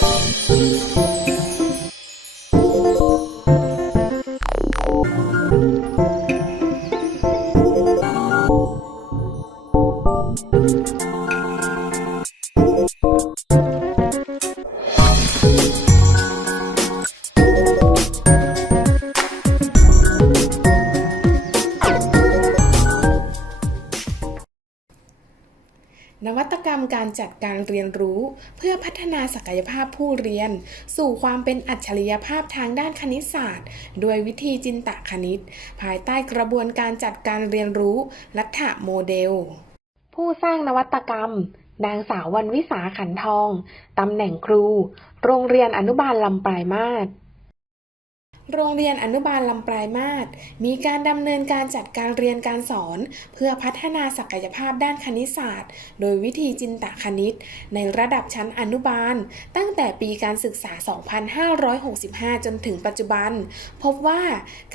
น จัดการเรียนรู้ เพื่อพัฒนาศักยภาพผู้เรียน สู่ความเป็นอัจฉริยภาพทางด้านคณิตศาสตร์ โดยวิธีจินตคณิต ภายใต้กระบวนการจัดการเรียนรู้ ลัทธโมเดล ผู้สร้างนวัตกรรม นางสาววันวิสาขันทอง ตำแหน่งครู โรงเรียนอนุบาลลำปลายมาศ โรงเรียนอนุบาลลำปลายมาศมีการดำเนินการจัดการเรียนการสอน เพื่อพัฒนาศักยภาพด้านคณิตศาสตร์ โดยวิธีจินตคณิต ในระดับชั้นอนุบาล ตั้งแต่ปีการศึกษา 2565 จนถึงปัจจุบัน พบว่า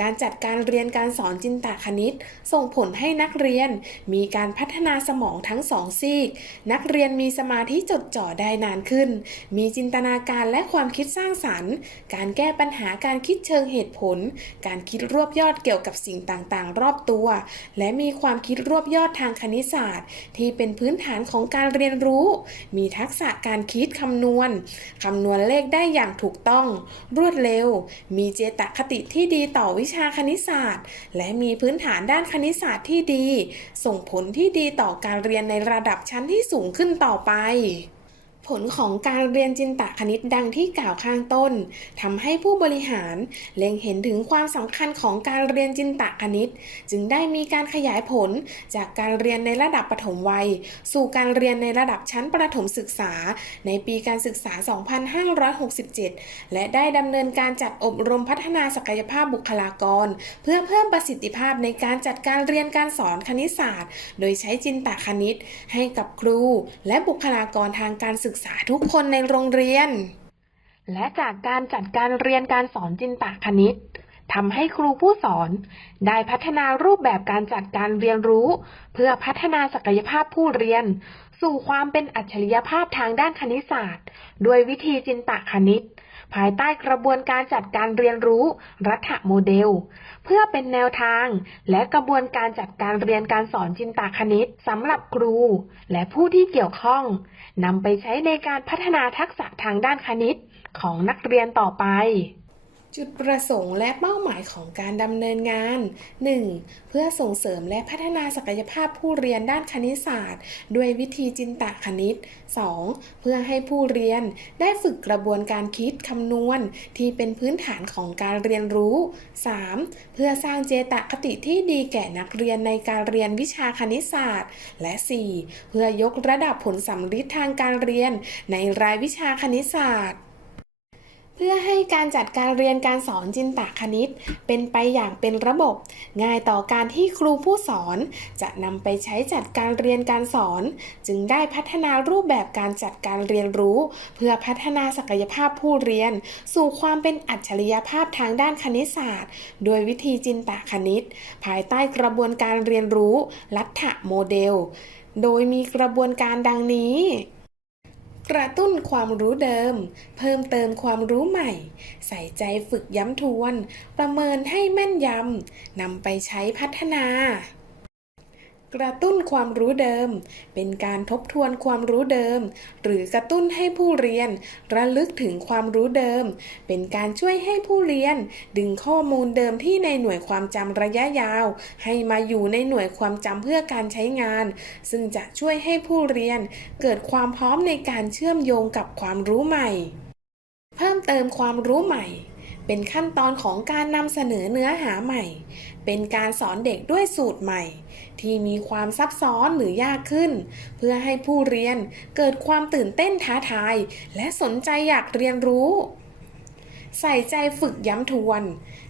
การจัดการเรียนการสอนจินตคณิต ส่งผลให้นักเรียน มีการพัฒนาสมองทั้งสองซีก นักเรียนมีสมาธิจดจ่อได้นานขึ้น มีจินตนาการและความคิดสร้างสรรค์ การแก้ปัญหาการคิดเชิงเหตุผล การคิดรวบยอดเกี่ยวกับสิ่งต่างๆ รอบตัว และมีความคิดรวบยอดทางคณิตศาสตร์ ที่เป็นพื้นฐานของการเรียนรู้ มีทักษะการคิดคำนวณคำนวณเลขได้อย่างถูกต้อง รวดเร็ว มีเจตคติที่ดีต่อวิชาคณิตศาสตร์ และมีพื้นฐานด้านคณิตศาสตร์ที่ดี ส่งผลที่ดีต่อการเรียนในระดับชั้นที่สูงขึ้นต่อไป ผลของการเรียนจินตคณิตดังที่กล่าวข้างต้นทำให้ผู้บริหารเล็งเห็นถึงความสำคัญของการเรียนจินตคณิต จึงได้มีการขยายผลจากการเรียนในระดับปฐมวัย สู่การเรียนในระดับชั้นประถมศึกษา ในปีการศึกษา 2567 และได้ดำเนินการจัดอบรมพัฒนาศักยภาพบุคลากร เพื่อเพิ่มประสิทธิภาพในการจัดการเรียนการสอนคณิตศาสตร์ โดยใช้จินตคณิต ให้กับครู และบุคลากรทางการศึกษาทุกคนในโรงเรียน และจากการจัดการเรียนการสอนจินตคณิตทำให้ครูผู้สอนได้พัฒนารูปแบบการจัดการเรียนรู้ เพื่อพัฒนาศักยภาพผู้เรียน สู่ความเป็นอัจฉริยภาพทางด้านคณิตศาสตร์ ด้วยวิธีจินตคณิต ภายใต้กระบวนการจัดการเรียนรู้ รัฐโมเดล เพื่อเป็นแนวทาง และกระบวนการจัดการเรียนการสอนจินตคณิตสำหรับครู และผู้ที่เกี่ยวข้องนำไปใช้ในการพัฒนาทักษะทางด้านคณิตของนักเรียนต่อไป จุดประสงค์และเป้าหมายของการดำเนินงาน 1. เพื่อส่งเสริมและพัฒนาศักยภาพผู้เรียนด้านคณิตศาสตร์ ด้วยวิธีจินตคณิต 2. เพื่อให้ผู้เรียนได้ฝึกกระบวนการคิดคำนวณ ที่เป็นพื้นฐานของการเรียนรู้ 3. เพื่อสร้างเจตคติที่ดีแก่นักเรียนในการเรียนวิชาคณิตศาสตร์ และ 4. เพื่อยกระดับผลสัมฤทธิ์ทางการเรียนในรายวิชาคณิตศาสตร์ เพื่อให้การจัดการเรียนการสอนจินตคณิต เป็นไปอย่างเป็นระบบ ง่ายต่อการที่ครูผู้สอน จะนำไปใช้จัดการเรียนการสอน จึงได้พัฒนารูปแบบการจัดการเรียนรู้ เพื่อพัฒนาศักยภาพผู้เรียน สู่ความเป็นอัจฉริยภาพทางด้านคณิตศาสตร์ โดยวิธีจินตคณิต ภายใต้กระบวนการเรียนรู้ ลัทธโมเดล โดยมีกระบวนการดังนี้ กระตุ้นความรู้เดิม เพิ่มเติมความรู้ใหม่ ใส่ใจฝึกย้ำทวน ประเมินให้แม่นยำนำไปใช้พัฒนา กระตุ้นความรู้เดิม เป็นการทบทวนความรู้เดิม หรือกระตุ้นให้ผู้เรียน ระลึกถึงความรู้เดิม เป็นการช่วยให้ผู้เรียน ดึงข้อมูลเดิมที่ในหน่วยความจำระยะยาว ให้มาอยู่ในหน่วยความจำเพื่อการใช้งาน ซึ่งจะช่วยให้ผู้เรียน เกิดความพร้อมในการเชื่อมโยงกับความรู้ใหม่ เพิ่มเติมความรู้ใหม่ เป็นขั้นตอนของการนำเสนอเนื้อหาใหม่ เป็นการสอนเด็กด้วยสูตรใหม่ ที่มีความซับซ้อนหรือยากขึ้น เพื่อให้ผู้เรียนเกิดความตื่นเต้นท้าทาย และสนใจอยากเรียนรู้ ใส่ใจฝึกย้ำทวน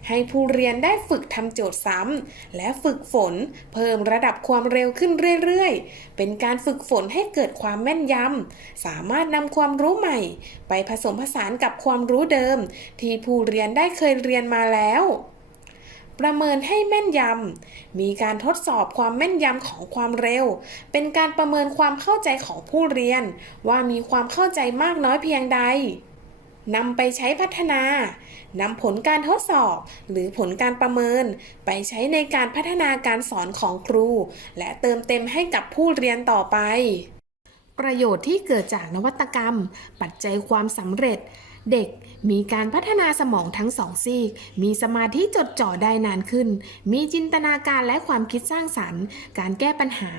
ให้ผู้เรียนได้ฝึกทำโจทย์ซ้ำและฝึกฝน เพิ่มระดับความเร็วขึ้นเรื่อยๆ เป็นการฝึกฝนให้เกิดความแม่นยำสามารถนำความรู้ใหม่ ไปผสมผสานกับความรู้เดิม ที่ผู้เรียนได้เคยเรียนมาแล้วประเมินให้แม่นยำ มีการทดสอบความแม่นยำของความเร็ว เป็นการประเมินความเข้าใจของผู้เรียน ว่ามีความเข้าใจมากน้อยเพียงใด นำไปใช้พัฒนานำผลการทดสอบ หรือผลการประเมิน ไปใช้ในการพัฒนาการสอนของครู และเติมเต็มให้กับผู้เรียนต่อไป ประโยชน์ที่เกิดจากนวัตกรรม ปัจจัยความสำเร็จ เด็กมีการพัฒนาสมองทั้งสองซีก มีสมาธิจดจ่อได้นานขึ้น มีจินตนาการและความคิดสร้างสรรค์ การแก้ปัญหา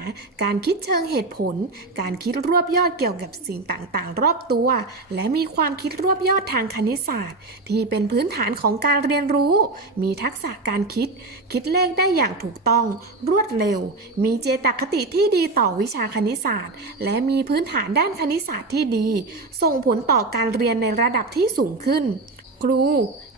การคิดเชิงเหตุผล การคิดรวบยอดเกี่ยวกับสิ่งต่างๆ รอบตัว และมีความคิดรวบยอดทางคณิตศาสตร์ ที่เป็นพื้นฐานของการเรียนรู้ มีทักษะการคิด คิดเลขได้อย่างถูกต้อง รวดเร็ว มีเจตคติที่ดีต่อวิชาคณิตศาสตร์ และมีพื้นฐานด้านคณิตศาสตร์ที่ดี ส่งผลต่อการเรียนในระดับที่สูงขึ้นครู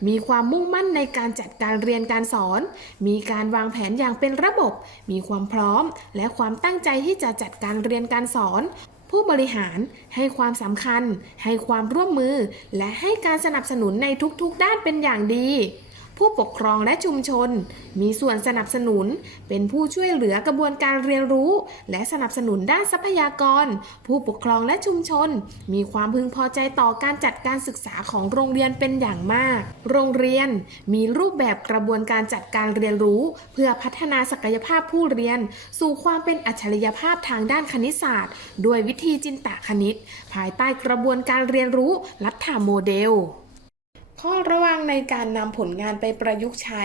มีความมุ่งมั่นในการจัดการเรียนการสอน มีการวางแผนอย่างเป็นระบบ มีความพร้อม และความตั้งใจที่จะจัดการเรียนการสอน ผู้บริหารให้ความสำคัญ ให้ความร่วมมือ และให้การสนับสนุนในทุกๆด้านเป็นอย่างดี ผู้ปกครองและชุมชน มีส่วนสนับสนุน เป็นผู้ช่วยเหลือกระบวนการเรียนรู้ และสนับสนุนด้านทรัพยากร ผู้ปกครองและชุมชน มีความพึงพอใจต่อการจัดการศึกษาของโรงเรียนเป็นอย่างมาก โรงเรียนมีรูปแบบกระบวนการจัดการเรียนรู้ เพื่อพัฒนาศักยภาพผู้เรียน สู่ความเป็นอัจฉริยภาพทางด้านคณิตศาสตร์ ด้วยวิธีจินตคณิต ภายใต้กระบวนการเรียนรู้ลัทธาโมเดล ข้อระวังในการนำผลงานไปประยุกต์ใช้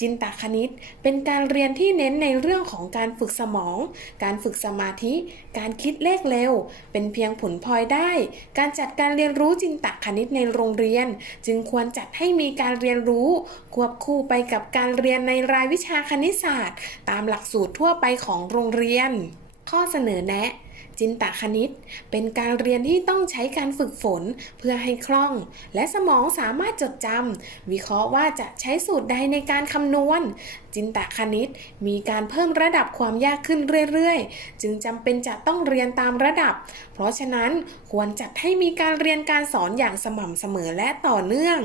จินตคณิต เป็นการเรียนที่เน้นในเรื่องของการฝึกสมอง การฝึกสมาธิ การคิดเลขเร็ว เป็นเพียงผลพลอยได้ การจัดการเรียนรู้จินตคณิตในโรงเรียน จึงควรจัดให้มีการเรียนรู้ ควบคู่ไปกับการเรียนในรายวิชาคณิตศาสตร์ ตามหลักสูตรทั่วไปของโรงเรียน ข้อเสนอแนะ จินตคณิต เป็นการเรียนที่ต้องใช้การฝึกฝนเพื่อให้คล่อง และสมองสามารถจดจำวิเคราะห์ว่าจะใช้สูตรใดในการคำนวณ จินตคณิต มีการเพิ่มระดับความยากขึ้นเรื่อยๆ จึงจำเป็นจะต้องเรียนตามระดับ เพราะฉะนั้นควรจัดให้มีการเรียนการสอนอย่างสม่ำเสมอและต่อเนื่อง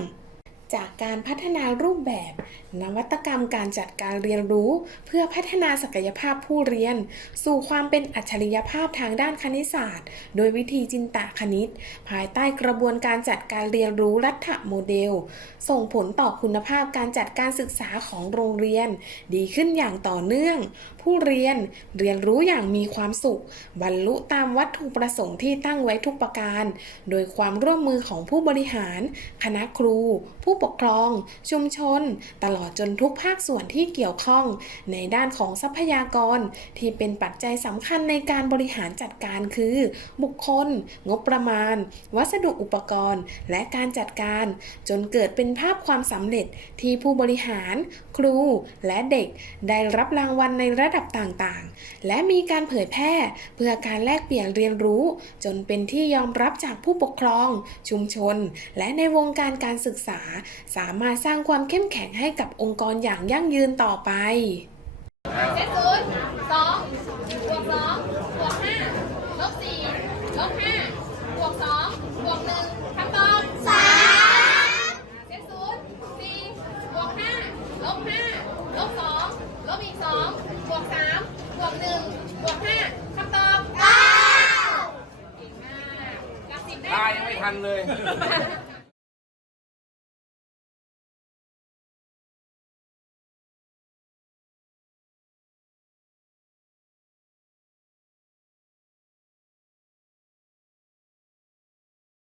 จากการพัฒนารูปแบบ นวัตกรรมการจัดการเรียนรู้ เพื่อพัฒนาศักยภาพผู้เรียน สู่ความเป็นอัจฉริยภาพทางด้านคณิตศาสตร์ โดยวิธีจินตคณิต ภายใต้กระบวนการจัดการเรียนรู้รัฐโมเดล ส่งผลต่อคุณภาพการจัดการศึกษาของโรงเรียน ดีขึ้นอย่างต่อเนื่อง ผู้เรียนเรียนรู้อย่างมีความสุข บรรลุตามวัตถุประสงค์ที่ตั้งไว้ทุกประการ โดยความร่วมมือของผู้บริหาร คณะครู ผูู้้ปกครอง ชุมชน ตลอดจนทุกภาคส่วนที่เกี่ยวข้อง ในด้านของทรัพยากร ที่เป็นปัจจัยสำคัญในการบริหารจัดการคือ บุคคล งบประมาณ วัสดุอุปกรณ์ และการจัดการ จนเกิดเป็นภาพความสำเร็จที่ผู้บริหาร ครู และเด็ก ได้รับรางวัลในระดับต่างๆ และมีการเผยแพร่ เพื่อการแลกเปลี่ยนเรียนรู้ จนเป็นที่ยอมรับจากผู้ปกครอง ชุมชน และในวงการการศึกษาสามารถสร้างความเข้มแข็งให้กับองค์กรอย่างยั่งยืนต่อไปเจ็ดศูนย์สองบวกสองบวกห้าลบสี่ลบห้าบวกสองบวกหนึ่งคำตอบสามเจ็ดศูนย์สี่บวกห้าลบห้าลบสองลบอีกสองบวกสามบวกหนึ่งบวกห้าคำตอบเก้าเก่งมากหลักสิบได้ ตายไหยังมไม่ทันเลยห